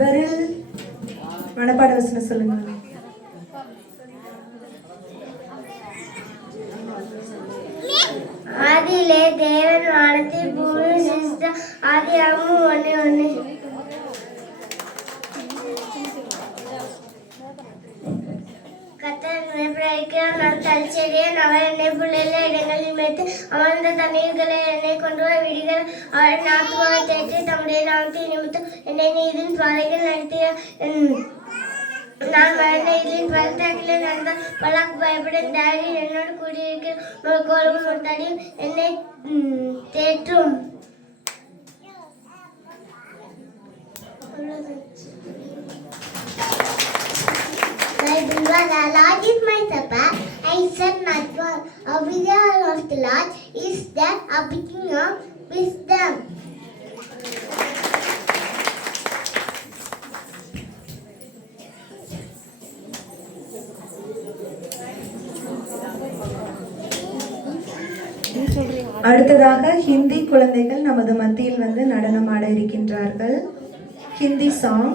பெரில் மனப்பாட வசனம் சொல்லுங்க. ஆதியிலே தேவன் வானத்தை பூமி சிருஷ்டித்தார். ஆதியாகமம் 1:1. கர்த்தர் மேய்ப்பராயிருக்கிறார், நான் தள்ளிச்செடியேன். அவர் என்னை புல்லுள்ள இடங்களில் மேய்த்து அமர்ந்த தண்ணீர்களை என்னை கொண்டு போய் விடுகிறார். அவர் என் ஆத்துமாவை தேற்றி தம்முடைய நாமத்தை நிமித்தம் என்னை நீதியின் பாதைகள் நடத்துகிறார். நான் மரணத்தின் பள்ளத்தாக்கிலே நடந்தால் பல்லாக்கு பயப்படும். தாவி என்னோடு கூடியிருக்கிற கோலும் ஒரு தடியும் என்னை தேற்றும். The Lord is my shepherd, I shall not want. Of the of the Lord is there a beginning of wisdom. அடுத்ததாக ஹிந்தி குழந்தைகள் நமது மத்தியில் வந்து நடனமாட இருக்கின்றார்கள். ஹிந்தி சாங்.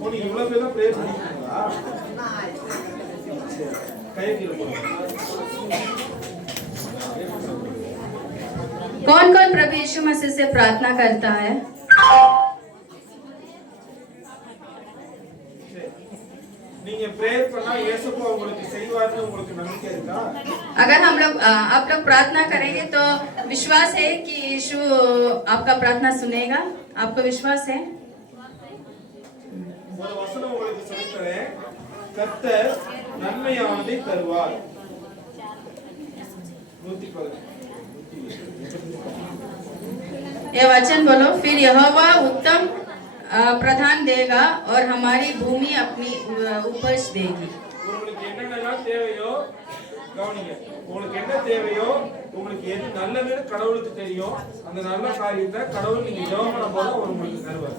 நீங்க இவ்வளவு பேர் தான் ப்ரேயர் பண்ணிருக்கீங்களா? கை கீழ போடுங்க. कौन कौन प्रभु यीशु मसीह से प्रार्थना करता है? நீங்க ப்ரேயர் பண்ணா இயேசுப்பா உங்களுக்கு செய்வார்னு உங்களுக்கு நம்பிக்கை இருக்கா? अगर हम लोग आप लोग प्रार्थना करेंगे तो विश्वास है कि यीशु आपका प्रार्थना सुनेगा? आपको विश्वास है? ஒரு வசனம் உங்களுக்கு சொல்லித்தரேன். கர்த்தர் நன்மையானதை தருவார். 110. ये वचन बोलो, फिर यहोवा उत्तम प्रधान देगा और हमारी भूमि अपनी उपज देगी। உங்களுக்கு என்னென்னலாம் தேவையோ கவனிங்க. உங்களுக்கு என்ன தேவையோ, உங்களுக்கு எது நல்லதுன்னு கடவுளுக்கு தெரியும். அந்த நல்ல காரியத்தை கடவுள் நீங்க ஜெபம் பண்ணும்போது அவர் உங்களுக்கு தருவார்.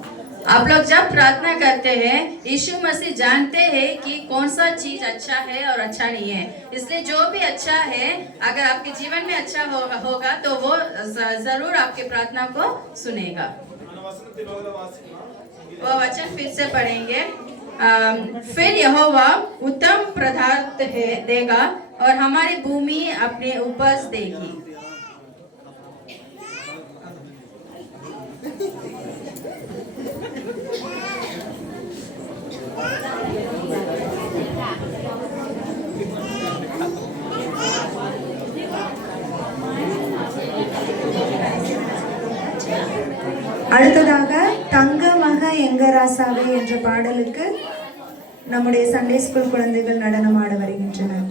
आप लोग जब प्रार्थना करते हैं, यीशु मसीह जानते हैं कि कौन सा चीज अच्छा है और अच्छा नहीं है। इसलिए जो भी अच्छा है, अगर आपके जीवन में अच्छा होगा तो वो जरूर आपके प्रार्थना को सुनेगा। அந்த வசனத்தை முதல்ல வாசிக்கலாம். वो वचन फिर से पढ़ेंगे। फिर यहोवा उत्तम पदार्थ देगा और हमारी भूमि अपनी उपज देगी। அடுத்ததாக தங்க மக எங்க ராசாவே என்ற பாடலுக்கு நம்முடைய சண்டே ஸ்கூல் குழந்தைகள் நடனமாட வருகின்றனர்.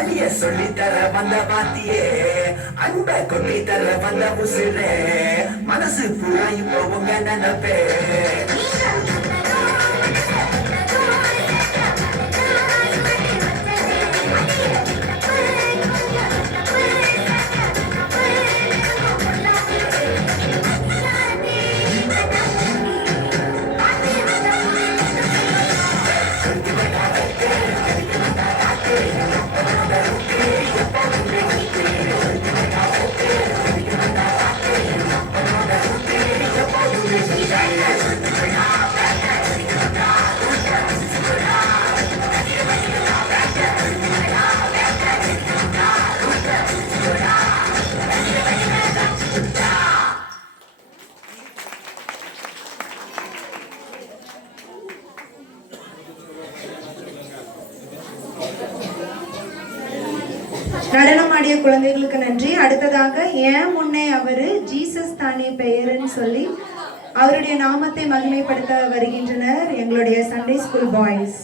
வழிய சொல்லி தர வந்த பாத்தியே அன்ப கொட்டி தர வந்த உசிரே மனசு பூரா இப்போ உங்க நினைப்பே நடனமாடிய குழந்தைகளுக்கு நன்றி. அடுத்ததாக ஏன் முன்னே அவரு ஜீசஸ் தானே பெயர்னு சொல்லி அவருடைய நாமத்தை மகிமைப்படுத்த வருகின்றனர் எங்களுடைய சண்டே ஸ்கூல் பாய்ஸ்.